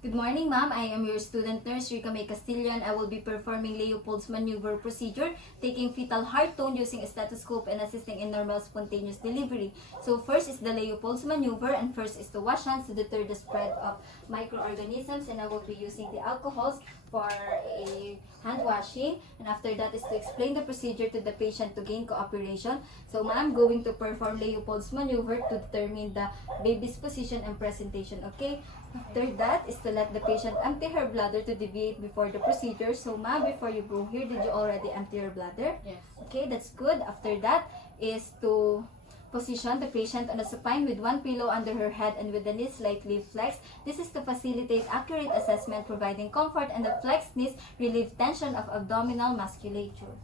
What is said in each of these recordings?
Good morning, ma'am. I am your student nurse, Rica May Castillan. I will be performing Leopold's maneuver procedure, taking fetal heart tone using a stethoscope and assisting in normal spontaneous delivery. So first is the Leopold's maneuver, and first is to wash hands to deter the spread of microorganisms, and I will be using the alcohols for a hand washing, and after that is to explain the procedure to the patient to gain cooperation. So ma'am, going to perform Leopold's maneuver to determine the baby's position and presentation, okay? After that is to let the patient empty her bladder to deviate before the procedure. So ma'am, before you go here, did you already empty your bladder? Yes. Okay, that's good. After that is to position the patient on a supine with one pillow under her head and with the knees slightly flexed. This is to facilitate accurate assessment, providing comfort, and the flexed knees relieve tension of abdominal musculature.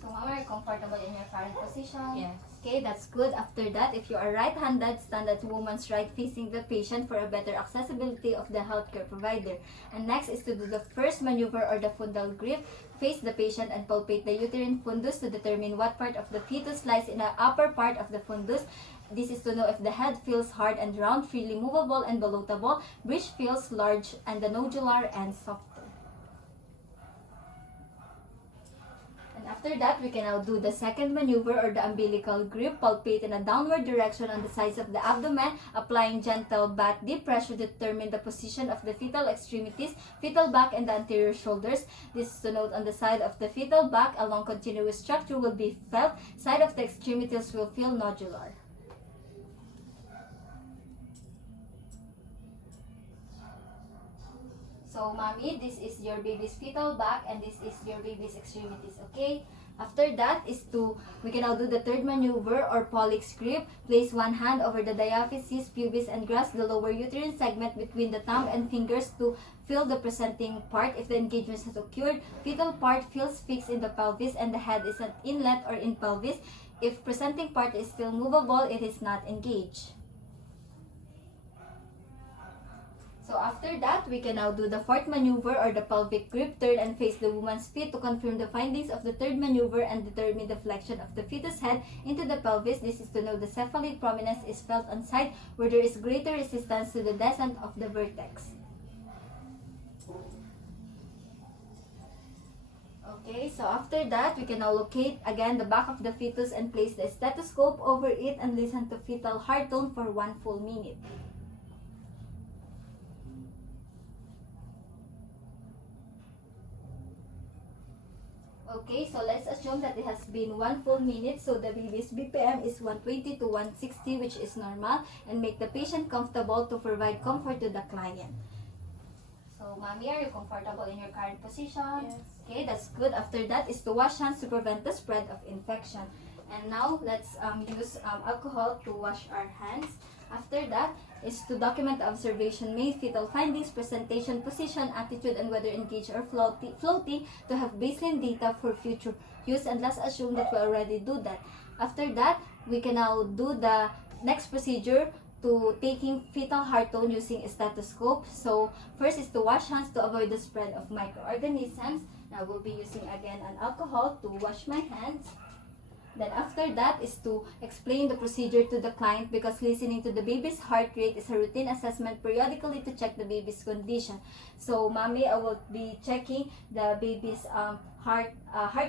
So, ma'am, are you comfortable in your current position? Yes. Okay, that's good. After that, if you are right-handed, stand at woman's right facing the patient for a better accessibility of the healthcare provider. And next is to do the first maneuver or the fundal grip. Face the patient and palpate the uterine fundus to determine what part of the fetus lies in the upper part of the fundus. This is to know if the head feels hard and round, freely movable and ballotable, bridge feels large, and the nodular and softer. After that, we can now do the second maneuver or the umbilical grip. Palpate in a downward direction on the sides of the abdomen, applying gentle but deep pressure to determine the position of the fetal extremities, fetal back, and the anterior shoulders. This is to note on the side of the fetal back, a long continuous structure will be felt. Side of the extremities will feel nodular. So, mommy, this is your baby's fetal back and this is your baby's extremities, okay? After that is we can now do the third maneuver or Pollock's grip. Place one hand over the diaphysis, pubis, and grasp the lower uterine segment between the thumb and fingers to feel the presenting part. If the engagement has occurred, fetal part feels fixed in the pelvis and the head is an inlet or in pelvis. If presenting part is still movable, it is not engaged. So after that, we can now do the fourth maneuver or the pelvic grip. Turn and face the woman's feet to confirm the findings of the third maneuver and determine the flexion of the fetus head into the pelvis. This is to know the cephalic prominence is felt on side where there is greater resistance to the descent of the vertex. Okay, so after that, we can now locate again the back of the fetus and place the stethoscope over it and listen to fetal heart tone for 1 full minute. Okay, so let's assume that it has been 1 full minute, so the baby's BPM is 120 to 160, which is normal, and make the patient comfortable to provide comfort to the client. So, mommy, are you comfortable in your current position? Yes. Okay, that's good. After that is to wash hands to prevent the spread of infection. And now, let's use alcohol to wash our hands. After that is to document the observation made, fetal findings, presentation, position, attitude, and whether engaged or floating to have baseline data for future use. And let's assume that we already do that. After that, we can now do the next procedure to taking fetal heart tone using a stethoscope. So first is to wash hands to avoid the spread of microorganisms. Now we'll be using again an alcohol to wash my hands. Then after that is to explain the procedure to the client, because listening to the baby's heart rate is a routine assessment periodically to check the baby's condition. So, mommy, I will be checking the baby's heart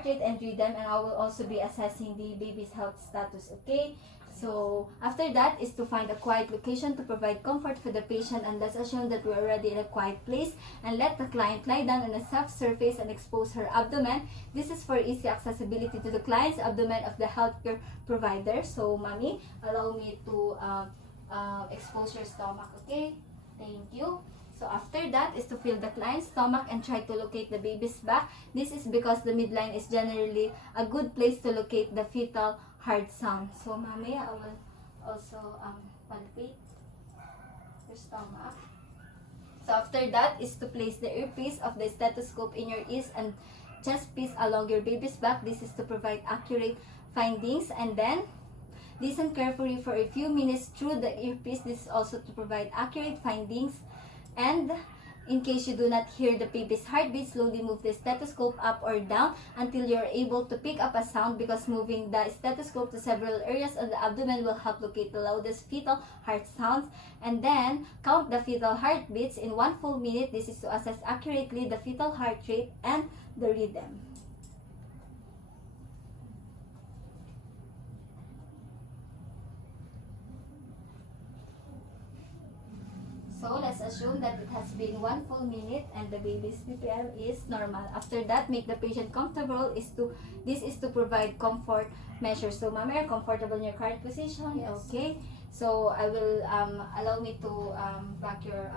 rate and rhythm, and I will also be assessing the baby's health status, okay? So, after that is to find a quiet location to provide comfort for the patient, and let's assume that we're already in a quiet place and let the client lie down on a soft surface and expose her abdomen. This is for easy accessibility to the client's abdomen of the healthcare provider. So, mommy, allow me to expose your stomach, okay? Thank you. So after that is to feel the client's stomach and try to locate the baby's back. This is because the midline is generally a good place to locate the fetal heart sound. So mommy, I will also palpate your stomach. So after that is to place the earpiece of the stethoscope in your ears and chest piece along your baby's back. This is to provide accurate findings, and then listen carefully for a few minutes through the earpiece. This is also to provide accurate findings. And In case you do not hear the baby's heartbeat, slowly move the stethoscope up or down until you are able to pick up a sound, because moving the stethoscope to several areas on the abdomen will help locate the loudest fetal heart sounds. And then count the fetal heartbeats in 1 full minute. This is to assess accurately the fetal heart rate and the rhythm. So let's assume that it has been 1 full minute and the baby's BPM is normal. After that, make the patient comfortable. This is to provide comfort measures. So, ma'am, are you comfortable in your current position? Yes. Okay. So I will allow me to back your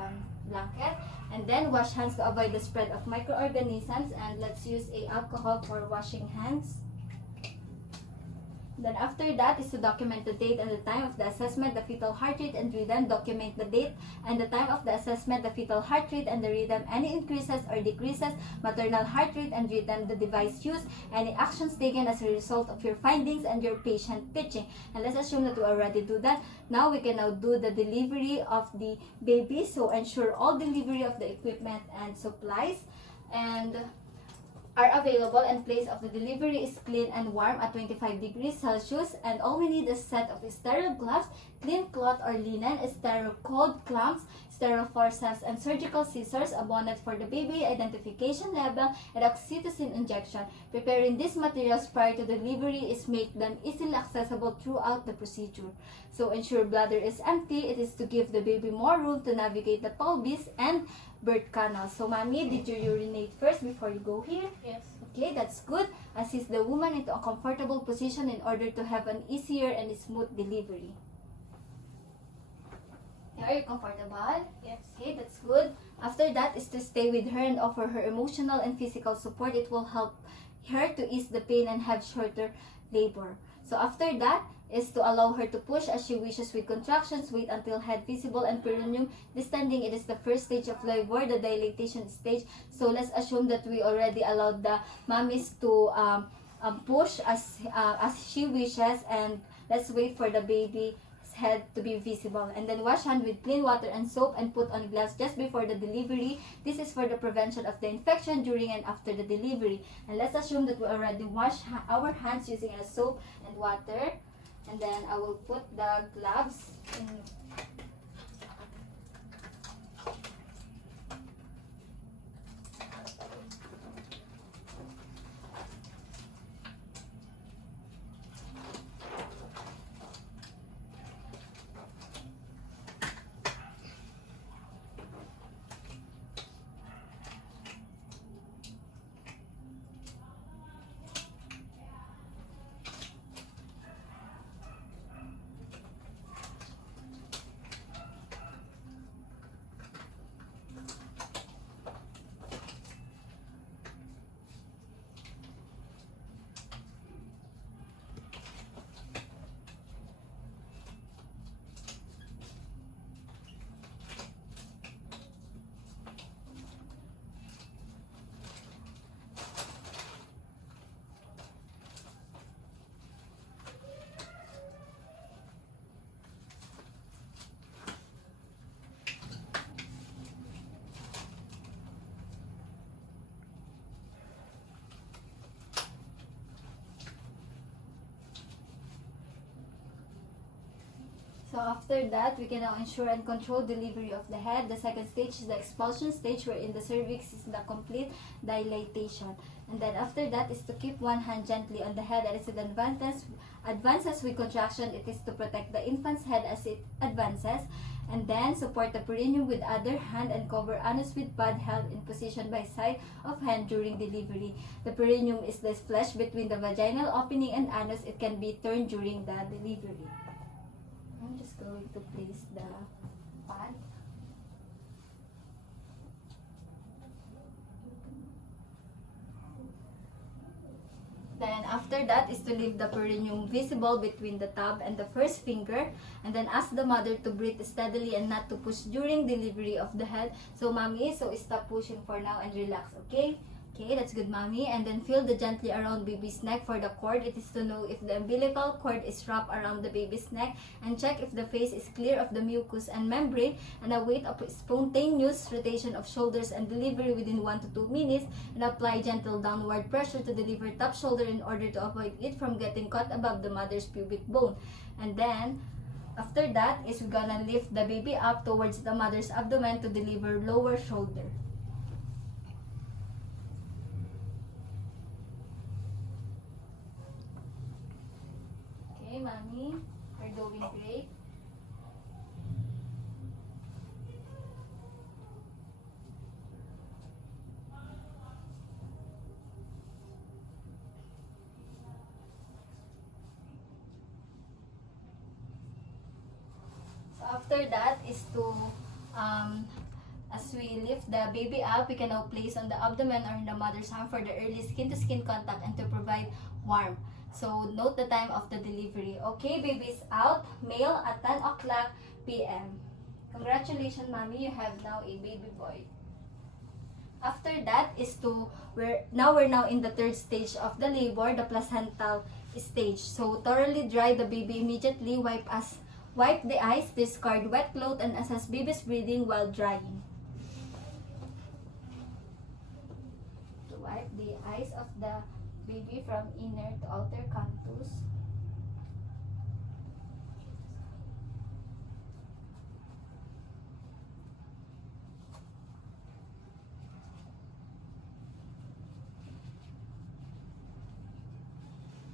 blanket, and then wash hands to avoid the spread of microorganisms. And let's use a alcohol for washing hands. Then after that is to document the date and the time of the assessment, the fetal heart rate and rhythm. Document the date and the time of the assessment, the fetal heart rate and the rhythm, any increases or decreases, maternal heart rate and rhythm, the device used, any actions taken as a result of your findings, and your patient pitching. And let's assume that we already do that. Now we can now do the delivery of the baby. So ensure all delivery of the equipment and supplies and are available, and place of the delivery is clean and warm at 25 degrees Celsius. And all we need is a set of sterile gloves, clean cloth or linen, sterile cold clamps, sterile forceps, and surgical scissors, a bonnet for the baby, identification label, and oxytocin injection. Preparing these materials prior to delivery is make them easily accessible throughout the procedure. So ensure bladder is empty. It is to give the baby more room to navigate the pelvis and birth canal. So, mommy, did you urinate first before you go here? Yes. Okay, that's good. Assist the woman into a comfortable position in order to have an easier and smooth delivery. Are you comfortable? Yes. Okay, that's good. After that is to stay with her and offer her emotional and physical support. It will help her to ease the pain and have shorter labor. So after that is to allow her to push as she wishes with contractions. Wait until head visible and perineum distending. It is the first stage of labor, the dilatation stage. So let's assume that we already allowed the mommies to push as she wishes, and let's wait for the baby's head to be visible. And then wash hand with clean water and soap and put on gloves just before the delivery. This is for the prevention of the infection during and after the delivery. And let's assume that we already wash our hands using a soap and water. And then I will put the gloves in. So after that, we can now ensure and control delivery of the head. The second stage is the expulsion stage, wherein the cervix is the complete dilatation. And then after that is to keep one hand gently on the head as it advances with contraction. It is to protect the infant's head as it advances. And then support the perineum with other hand and cover anus with pad held in position by side of hand during delivery. The perineum is the flesh between the vaginal opening and anus. It can be turned during the delivery. I'm just going to place the pad. Then after that is to leave the perineum visible between the thumb and the first finger, and then ask the mother to breathe steadily and not to push during delivery of the head. So mommy, so stop pushing for now and relax, okay? Okay, that's good, mommy. And then feel the gently around baby's neck for the cord. It is to know if the umbilical cord is wrapped around the baby's neck, and check if the face is clear of the mucus and membrane, and await a spontaneous rotation of shoulders and delivery within 1 to 2 minutes, and apply gentle downward pressure to deliver top shoulder in order to avoid it from getting caught above the mother's pubic bone. And then after that is we're gonna lift the baby up towards the mother's abdomen to deliver lower shoulder. Okay, mommy, we're doing great. So after that is to as we lift the baby up, we can now place on the abdomen or in the mother's arm for the early skin-to-skin contact and to provide warmth. So note the time of the delivery. Okay, baby's out, male at 10 o'clock p.m. Congratulations, mommy, you have now a baby boy. After that is to, we're now in the third stage of the labor, the placental stage. So thoroughly dry the baby immediately, wipe the eyes, discard wet cloth, and assess baby's breathing while drying. To wipe the eyes of the baby from inner to outer canthus.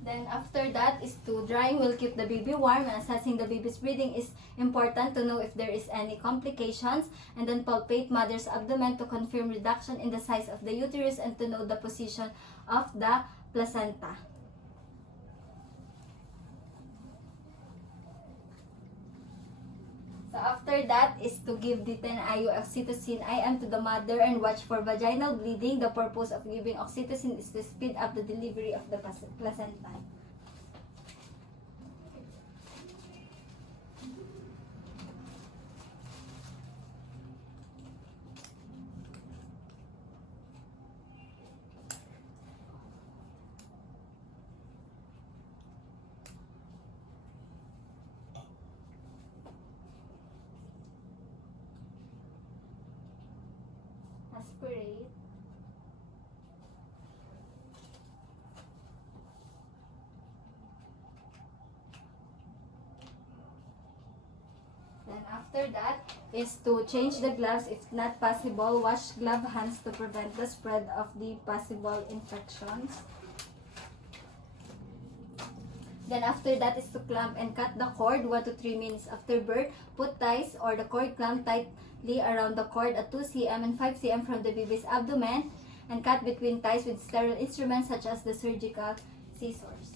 Then after that is to drying will keep the baby warm, and assessing the baby's breathing is important to know if there is any complications, and then palpate mother's abdomen to confirm reduction in the size of the uterus and to know the position of the placenta. So after that is to give the 10-IU oxytocin IM to the mother and watch for vaginal bleeding. The purpose of giving oxytocin is to speed up the delivery of the placenta. Aspirate. Then after that is to change the gloves. If not possible, wash glove hands to prevent the spread of the possible infections. Then after that is to clamp and cut the cord 1 to 3 minutes after birth. Put ties or the cord clamp tightly around the cord at 2 cm and 5 cm from the baby's abdomen, and cut between ties with sterile instruments such as the surgical scissors.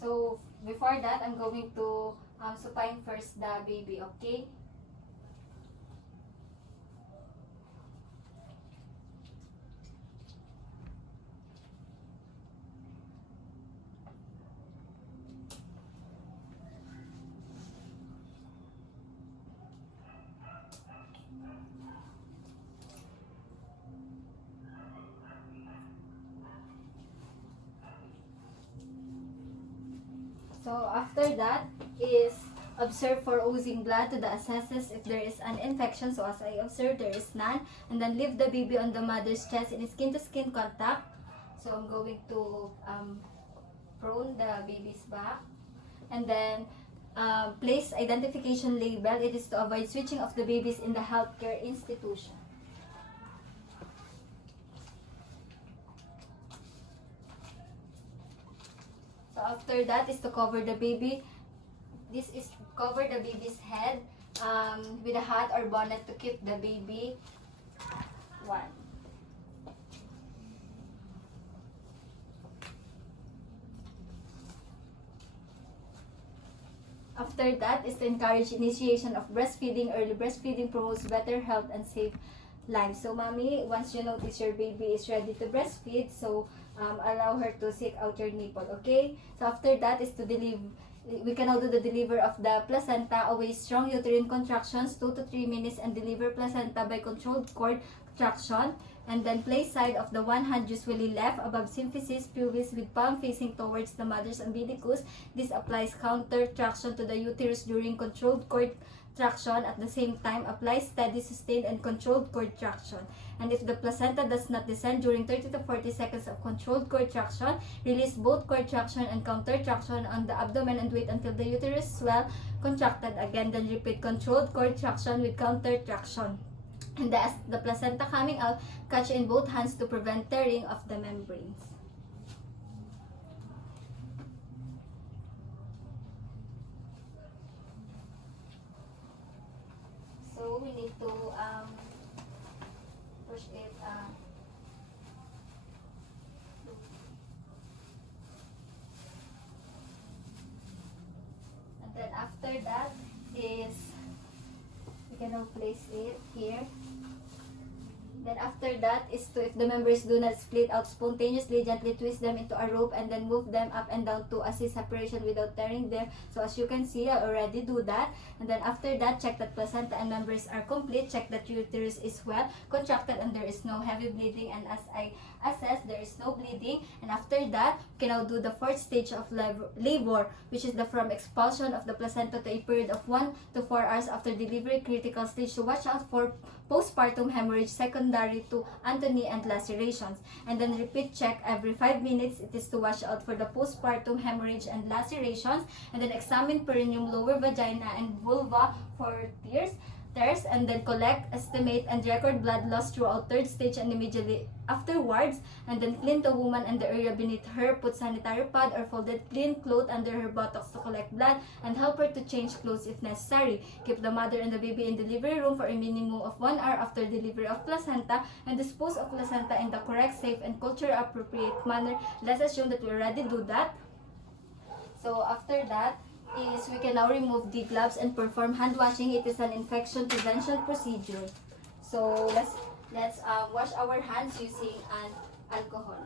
So before that, I'm going to supine first the baby, okay? So after that is observe for oozing blood to the assesses if there is an infection. So as I observed, there is none. And then leave the baby on the mother's chest in skin-to-skin contact. So I'm going to prone the baby's back. And then place identification label. It is to avoid switching of the babies in the healthcare institution. So after that is to cover the baby. This is cover the baby's head with a hat or bonnet to keep the baby warm. After that is to encourage initiation of breastfeeding. Early breastfeeding promotes better health and safe lime. So, mommy, once you notice your baby is ready to breastfeed, so allow her to seek out your nipple, okay? So, after that is to deliver. We can now do the deliver of the placenta. Away strong uterine contractions 2 to 3 minutes and deliver placenta by controlled cord traction. And then place side of the one hand usually left above symphysis pubis with palm facing towards the mother's umbilicus. This applies counter traction to the uterus during controlled cord traction. At the same time, apply steady, sustained, and controlled cord traction. And if the placenta does not descend during 30 to 40 seconds of controlled cord traction, release both cord traction and counter traction on the abdomen and wait until the uterus swell contracted again. Then repeat controlled cord traction with counter traction. And as the placenta coming out, catch in both hands to prevent tearing of the membranes. So we need to push it. And then after that is we can now place it here. Then after that is to, if the members do not split out spontaneously, gently twist them into a rope and then move them up and down to assist separation without tearing them. So as you can see, I already do that. And then after that, check that placenta and members are complete. Check that uterus is well contracted and there is no heavy bleeding. And as I assess, there is no bleeding. And after that, we can now do the fourth stage of labor, which is the from expulsion of the placenta to a period of 1 to 4 hours after delivery. Critical stage to watch out for postpartum hemorrhage secondary to atony and lacerations. And then repeat check every 5 minutes. It is to watch out for the postpartum hemorrhage and lacerations. And then examine perineum, lower vagina, and vulva for tears, and then collect, estimate, and record blood loss throughout third stage and immediately afterwards. And then clean the woman and the area beneath her, put sanitary pad or folded clean cloth under her buttocks to collect blood and help her to change clothes if necessary. Keep the mother and the baby in delivery room for a minimum of 1 hour after delivery of placenta and dispose of placenta in the correct, safe, and culture appropriate manner. Let's assume that we already do that. So after that is we can now remove the gloves and perform hand washing. It is an infection prevention procedure. So let's wash our hands using an alcohol.